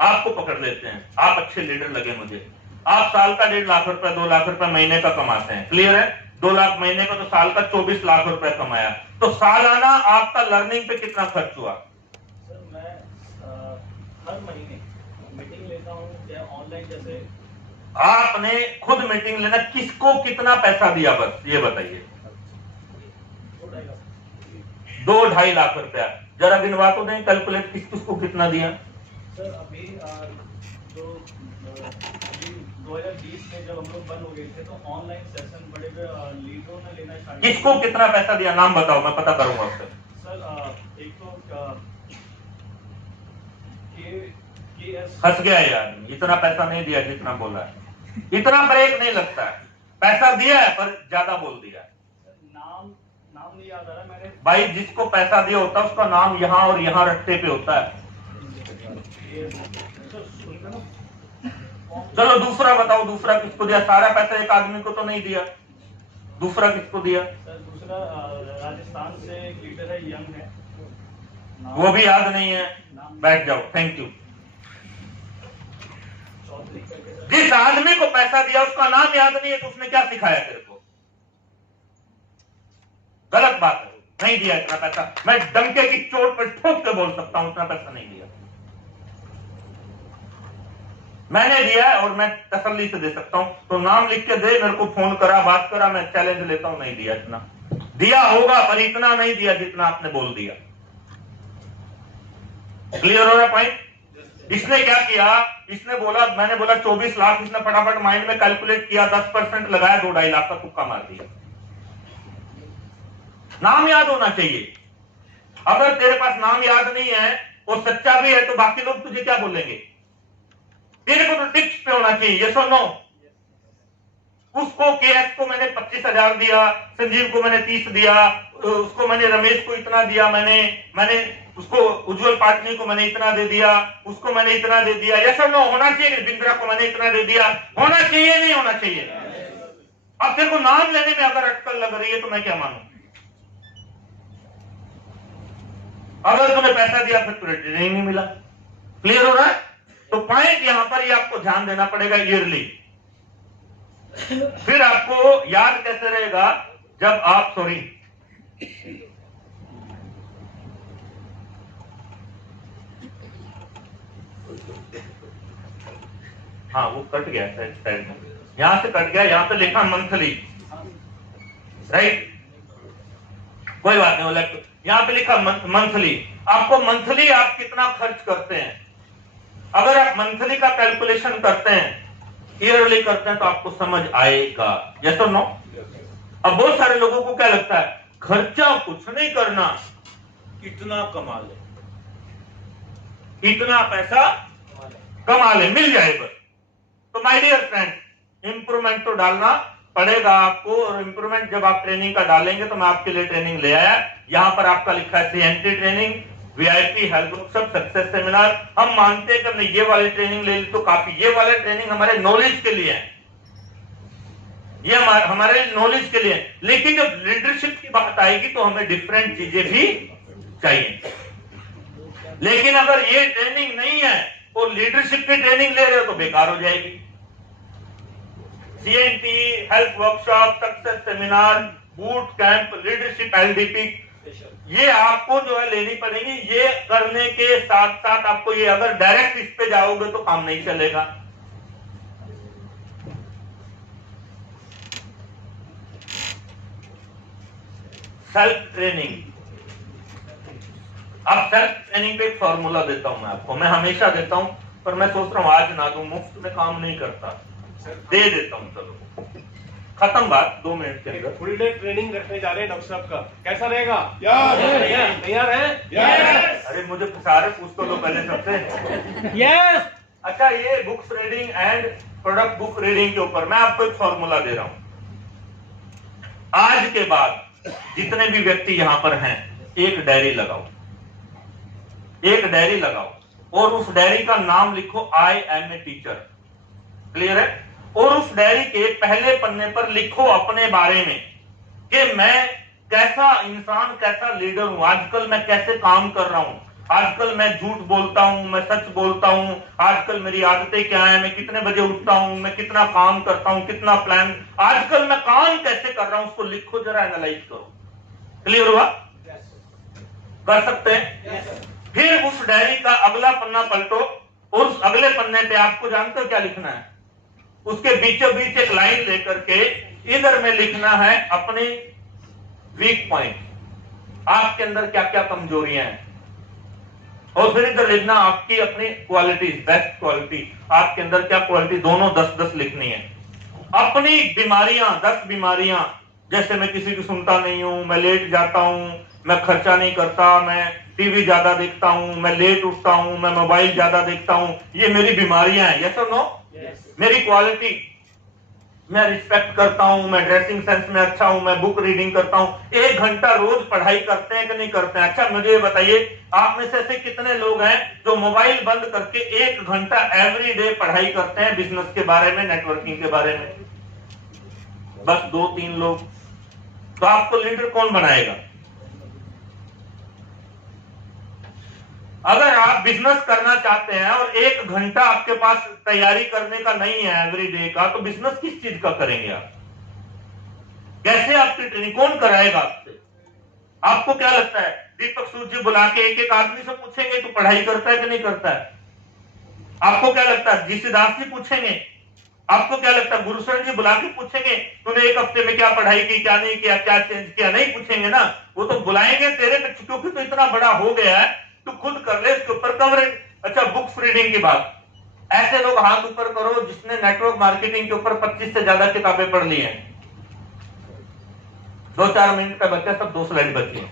आपको पकड़ लेते हैं, आप अच्छे लीडर लगे मुझे, आप साल का 1.5 लाख रुपए 2 लाख रुपए महीने का कमाते हैं, क्लियर है, 2 लाख महीने का तो साल का 24 लाख रुपए कमाया, तो सालाना आपका लर्निंग पे कितना खर्च हुआ? सर मैं हर महीने मीटिंग लेता हूँ या ऑनलाइन, जैसे आपने खुद मीटिंग लेना, किसको कितना पैसा दिया बस ये बताइए? 2-2.5 लाख रुपया। जरा गिनवा तो दें, कैलकुलेट किसको कितना दिया? सर अभी 2020 में जब हम लोग बंद हो गए थे तो ऑनलाइन सेशन बड़े लीडरों ने लेना स्टार्ट किया। किसको कितना पैसा दिया नाम बताओ, मैं पता करूंगा उससे। सर एक तो फंस गया यार, इतना पैसा नहीं दिया जितना बोला है, इतना ब्रेक नहीं लगता है, पैसा दिया है पर ज्यादा बोल दिया है। नाम नहीं याद आ रहा मैंने। भाई जिसको पैसा दिया होता है उसका नाम यहाँ और यहाँ रट्टे पे होता है। चलो दूसरा बताओ, दूसरा किसको दिया? सारा पैसा एक आदमी को तो नहीं दिया, दूसरा किसको दिया? सर दूसरा राजस्थान से एक लीडर है, यंग है, वो भी याद नहीं है, बैठ जाओ, थैंक यू। जिस आदमी को पैसा दिया उसका नाम याद नहीं है तो उसने क्या सिखाया तेरे को? गलत बात है, नहीं दिया इतना पैसा। मैं डंके की चोट पर ठोक के बोल सकता हूं इतना पैसा नहीं दिया। मैंने दिया है और मैं तसल्ली से दे सकता हूं, तो नाम लिख के दे, मेरे को फोन करा, बात करा, मैं चैलेंज लेता हूं, नहीं दिया इतना। दिया होगा पर इतना नहीं दिया जितना आपने बोल दिया। क्लियर हो रहा पॉइंट? इसने क्या किया, इसने बोला, मैंने बोला 24 लाख, इसने फटाफट माइंड में कैलकुलेट किया, 10% लगाया, 2-2.5 लाख का तुक्का मार दिया। नाम याद होना चाहिए। अगर तेरे पास नाम याद नहीं है और सच्चा भी है तो बाकी लोग तुझे क्या बोलेंगे? तेरे को तो टिप्स पे होना चाहिए, ये सुनो। उसको केएस को मैंने 25,000 दिया, संजीव को मैंने 30 दिया, उसको मैंने रमेश को इतना दिया, मैंने उसको उज्जवल पाटनी को मैंने इतना दे दिया, उसको मैंने इतना दे दिया, ये सब होना चाहिए। बिंद्रा को मैंने इतना दे दिया, होना चाहिए नहीं होना चाहिए? अब तेरे को नाम लेने में अगर अटकल लग रही है तो मैं क्या मानूं? अगर तूने पैसा दिया फिर तुझे ट्रेनिंग नहीं मिला। क्लियर हो रहा है? तो पॉइंट यहां पर ही आपको ध्यान देना पड़ेगा ईयरली। फिर आपको याद कैसे रहेगा जब आप हाँ वो कट गया साइड में, यहां से कट गया, यहां पे लिखा मंथली, राइट, कोई बात नहीं, वो यहां पे लिखा मंथली। आपको मंथली आप कितना खर्च करते हैं, अगर आप मंथली का कैलकुलेशन करते हैं, ईयरली करते हैं तो आपको समझ आएगा, यस और नो? अब बहुत सारे लोगों को क्या लगता है, खर्चा कुछ नहीं करना, इतना कमा ले, इतना पैसा कमा ले, मिल जाए बस। तो माय डियर फ्रेंड, इंप्रूवमेंट तो डालना पड़ेगा आपको, और इंप्रूवमेंट जब आप ट्रेनिंग का डालेंगे तो मैं आपके लिए ट्रेनिंग ले आया। यहां पर आपका लिखा है CNT training, VIP health workshop, success seminar. हम मानते हैं कि हमने ये वाली ट्रेनिंग ले ली तो काफी, ये वाले ट्रेनिंग हमारे नॉलेज के लिए है, ये हमारे नॉलेज के लिए है। लेकिन जब लीडरशिप की बात आएगी तो हमें डिफरेंट चीजें भी चाहिए। लेकिन अगर ये ट्रेनिंग नहीं है और लीडरशिप की ट्रेनिंग ले रहे हो तो बेकार हो जाएगी। CNT, health workshop, success seminar, boot camp, leadership LDP, ये आपको जो है लेनी पड़ेगी। ये करने के साथ साथ आपको ये, अगर डायरेक्ट इस पे जाओगे तो काम नहीं चलेगा। सेल्फ ट्रेनिंग, अब सेल्फ ट्रेनिंग पे एक फॉर्मूला देता हूं मैं आपको, मैं हमेशा देता हूं, पर मैं सोच रहा हूं आज ना दूं, मुफ्त में काम नहीं करता, दे देता हूं। चलो खत्म बात 2 मिनट के अंदर। थोड़ी देर ट्रेनिंग रखने जा रहे हैं डॉक्टर साहब का, कैसा रहेगा? तैयार है? अरे मुझे सारे पूछ तो लो पहले सबसे। यस। अच्छा, ये books reading and product book reading के ऊपर मैं आपको एक फॉर्मूला दे रहा हूं। आज के बाद जितने भी व्यक्ति यहां पर हैं, एक डायरी लगाओ, एक डायरी लगाओ और उस डायरी का नाम लिखो I am a teacher. Clear है? और उस डायरी के पहले पन्ने पर लिखो अपने बारे में कि मैं कैसा इंसान, कैसा लीडर हूं, आजकल मैं कैसे काम कर रहा हूं, आजकल मैं झूठ बोलता हूं, मैं सच बोलता हूं, आजकल मेरी आदतें क्या है, मैं कितने बजे उठता हूं, मैं कितना काम करता हूं, कितना प्लान, आजकल मैं काम कैसे कर रहा हूं, उसको लिखो, जरा एनालाइज करो। क्लियर हुआ? कर सकते हैं? फिर उस डायरी का अगला पन्ना पलटो और उस अगले पन्ने पे आपको जानते हो क्या लिखना है? उसके बीचों बीच एक लाइन लेकर के इधर में लिखना है अपने वीक पॉइंट, आपके अंदर क्या क्या कमजोरियां हैं, और फिर इधर लिखना आपकी अपनी क्वालिटीज, बेस्ट क्वालिटी, आपके अंदर क्या क्वालिटी, दोनों 10-10 लिखनी है। अपनी बीमारियां, 10 बीमारियां, जैसे मैं किसी की सुनता नहीं हूं, मैं लेट जाता हूं, मैं खर्चा नहीं करता, मैं टीवी ज्यादा देखता हूं, मैं लेट उठता हूं, मैं मोबाइल ज्यादा देखता हूं, ये मेरी बीमारियां हैं। यस और नो? मेरी क्वालिटी, मैं रिस्पेक्ट करता हूं, मैं ड्रेसिंग सेंस में अच्छा हूं, मैं बुक रीडिंग करता हूं, 1 घंटा रोज पढ़ाई करते हैं कि नहीं करते हैं? अच्छा मुझे ये बताइए, आप में से ऐसे कितने लोग हैं जो मोबाइल बंद करके 1 घंटा एवरी डे पढ़ाई करते हैं बिजनेस के बारे में, नेटवर्किंग के बारे में? बस 2-3 लोग। तो आपको लीडर कौन बनाएगा? अगर आप बिजनेस करना चाहते हैं और 1 घंटा आपके पास तैयारी करने का नहीं है एवरी डे का, तो बिजनेस किस चीज का करेंगे आप? कैसे आपकी ट्रेनिंग कौन कराएगा आपसे? आपको क्या लगता है दीपक सूद जी बुला के एक एक आदमी से पूछेंगे तो पढ़ाई करता है कि नहीं करता है? आपको क्या लगता है जीसी दास जी पूछेंगे? आपको क्या लगता है गुरुशरण जी बुला के पूछेंगे तूने 1 हफ्ते में क्या पढ़ाई की, क्या नहीं किया, क्या चेंज किया? नहीं पूछेंगे ना, वो तो बुलाएंगे तेरे पे, क्योंकि तो इतना बड़ा हो गया है, तू खुद कर ले इसके ऊपर कवरेज। अच्छा, बुक्स रीडिंग की बात, ऐसे लोग हाथ ऊपर करो जिसने नेटवर्क मार्केटिंग के ऊपर 25 से ज्यादा किताबें पढ़ ली हैं। 2-4 मिनट का बच्चा, सब 2 स्लाइड बची है।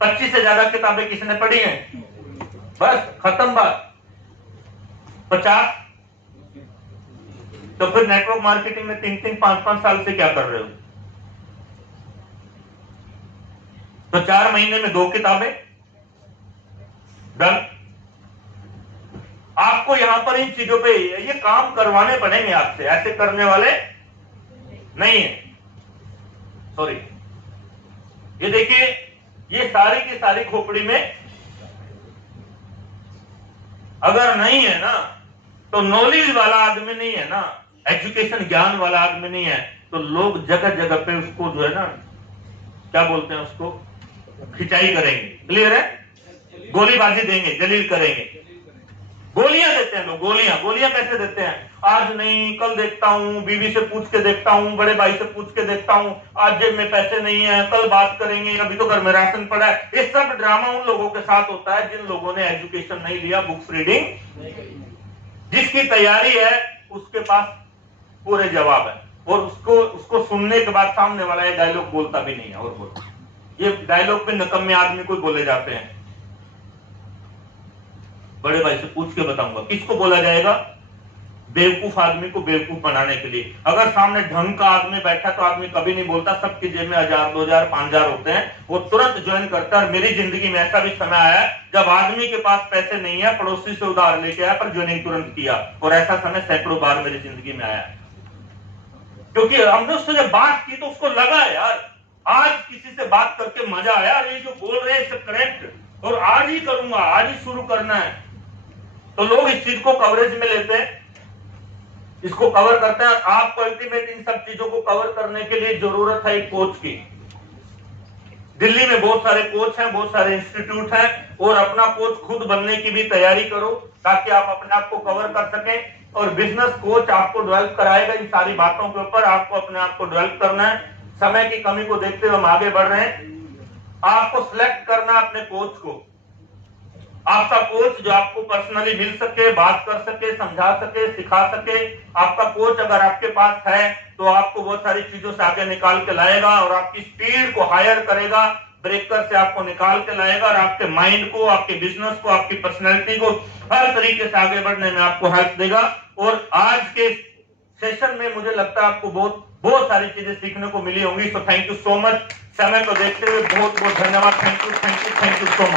25 से ज्यादा किताबें किसने पढ़ी हैं? बस खत्म बात। 50? तो फिर नेटवर्क मार्केटिंग में 3-3, 5-5 साल से क्या कर रहे हो? तो 4 महीने में 2 किताबें डन। आपको यहां पर इन चीजों पे ये काम करवाने पड़ेंगे आपसे, ऐसे करने वाले नहीं है। सॉरी, ये देखिए, ये सारी की सारी खोपड़ी में अगर नहीं है ना, तो नॉलेज वाला आदमी नहीं है ना, एजुकेशन ज्ञान वाला आदमी नहीं है, तो लोग जगह जगह पे उसको जो है ना, क्या बोलते हैं उसको, खिंचाई करेंगे। क्लियर है? गोलीबाजी देंगे, जलील करेंगे। गोलियां देते हैं लोग, गोलियां कैसे देते हैं? आज नहीं कल देखता हूं, बीवी से पूछ के देखता हूं, बड़े भाई से पूछ के देखता हूं, आज जेब में पैसे नहीं है, कल बात करेंगे, अभी तो घर में राशन पड़ा है। ये सब ड्रामा उन लोगों के साथ होता है जिन लोगों ने एजुकेशन नहीं लिया, बुक्स रीडिंग। जिसकी तैयारी है उसके पास पूरे जवाब है, और उसको सुनने के बाद सामने वाला ये डायलॉग बोलता भी नहीं है। और बोलता, ये डायलॉग पे नकम्मे आदमी को बोले जाते हैं। बड़े भाई से पूछ के बताऊंगा किसको बोला जाएगा? बेवकूफ आदमी को बेवकूफ बनाने के लिए। अगर सामने ढंग का आदमी बैठा तो आदमी कभी नहीं बोलता, सबकी जेब में 1000, 2000, 5000 होते हैं, वो तुरंत ज्वाइन करता है। मेरी जिंदगी में ऐसा भी समय आया है जब आदमी के पास पैसे नहीं है, पड़ोसी से उधार लेके आया, पर ज्वाइनिंग तुरंत किया, और ऐसा समय सैकड़ों बार मेरी जिंदगी में आया है। क्योंकि हमने उससे जब बात की तो उसको लगा यार आज किसी से बात करके मजा आया, ये जो बोल रहे हैं करेक्ट, और आज ही करूंगा, आज ही शुरू करना है। तो लोग इस चीज को कवरेज में लेते हैं, इसको कवर करते हैं। आपको अल्टीमेट इन सब चीजों को कवर करने के लिए जरूरत है एक कोच की। दिल्ली में बहुत सारे कोच हैं, बहुत सारे इंस्टीट्यूट हैं, और अपना कोच खुद बनने की भी तैयारी करो ताकि आप अपने आप को कवर कर सकें। और बिजनेस कोच आपको डेवलप कराएगा इन सारी बातों के ऊपर। आपको अपने आप को डेवलप करना है। समय की कमी को देखते हुए हम आगे बढ़ रहे हैं। आपको सिलेक्ट करना अपने कोच को। आपका कोच जो आपको पर्सनली मिल सके, बात कर सके, समझा सके, सिखा सके। आपका कोच अगर आपके पास है तो आपको बहुत सारी चीजों से आगे निकाल के लाएगा और आपकी स्पीड को हायर करेगा, ब्रेकर से आपको निकाल के लाएगा और आपके माइंड को, आपके बिजनेस को, आपकी पर्सनैलिटी को हर तरीके से आगे बढ़ने में आपको हेल्प देगा। और आज के सेशन में मुझे लगता है आपको बहुत सारी चीजें सीखने को मिली होंगी। So thank you so much. समय को देखते हुए बहुत बहुत धन्यवाद। Thank you so much.